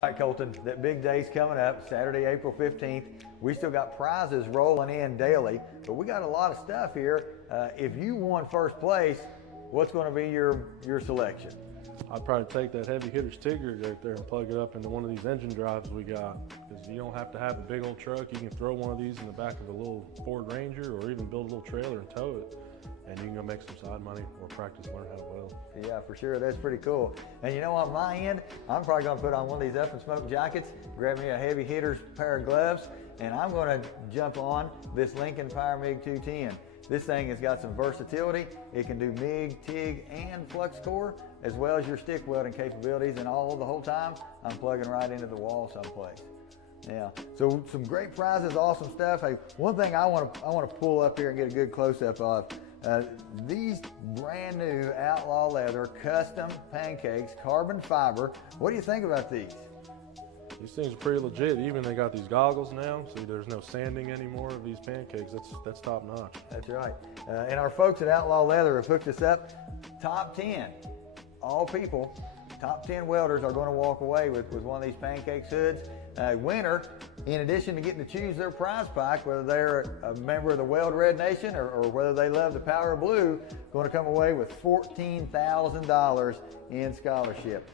All right, Colton, that big day's coming up, Saturday, April 15th. We still got prizes rolling in daily, but we got a lot of stuff here. If you won first place, what's going to be your selection? I'd probably take that heavy hitters Tigger right there and plug it up into one of these engine drives we got. Because you don't have to have a big old truck. You can throw one of these in the back of a little Ford Ranger or even build a little trailer and tow it. And you can go make some side money or practice learn how to weld. Yeah, for sure. That's pretty cool. And you know, on my end, I'm probably going to put on one of these Up and Smoke jackets, grab me a heavy hitters pair of gloves, and I'm going to jump on this Lincoln Power MIG 210. This thing has got some versatility. It can do MIG, TIG, and flux core, as well as your stick welding capabilities. And all the whole time, I'm plugging right into the wall someplace. Yeah, so some great prizes, awesome stuff. Hey, one thing I want to pull up here and get a good close-up of. These brand new Outlaw Leather custom pancakes, carbon fiber. What do you think about these? These things are pretty legit. Even they got these goggles now, so there's no sanding anymore of these pancakes. That's top notch. That's right. And our folks at Outlaw Leather have hooked us up. Top 10, all people, top 10 welders are going to walk away with one of these pancakes hoods. Winner, in addition to getting to choose their prize pack, whether they're a member of the Weld Red Nation or whether they love the Power of Blue, going to come away with $14,000 in scholarship.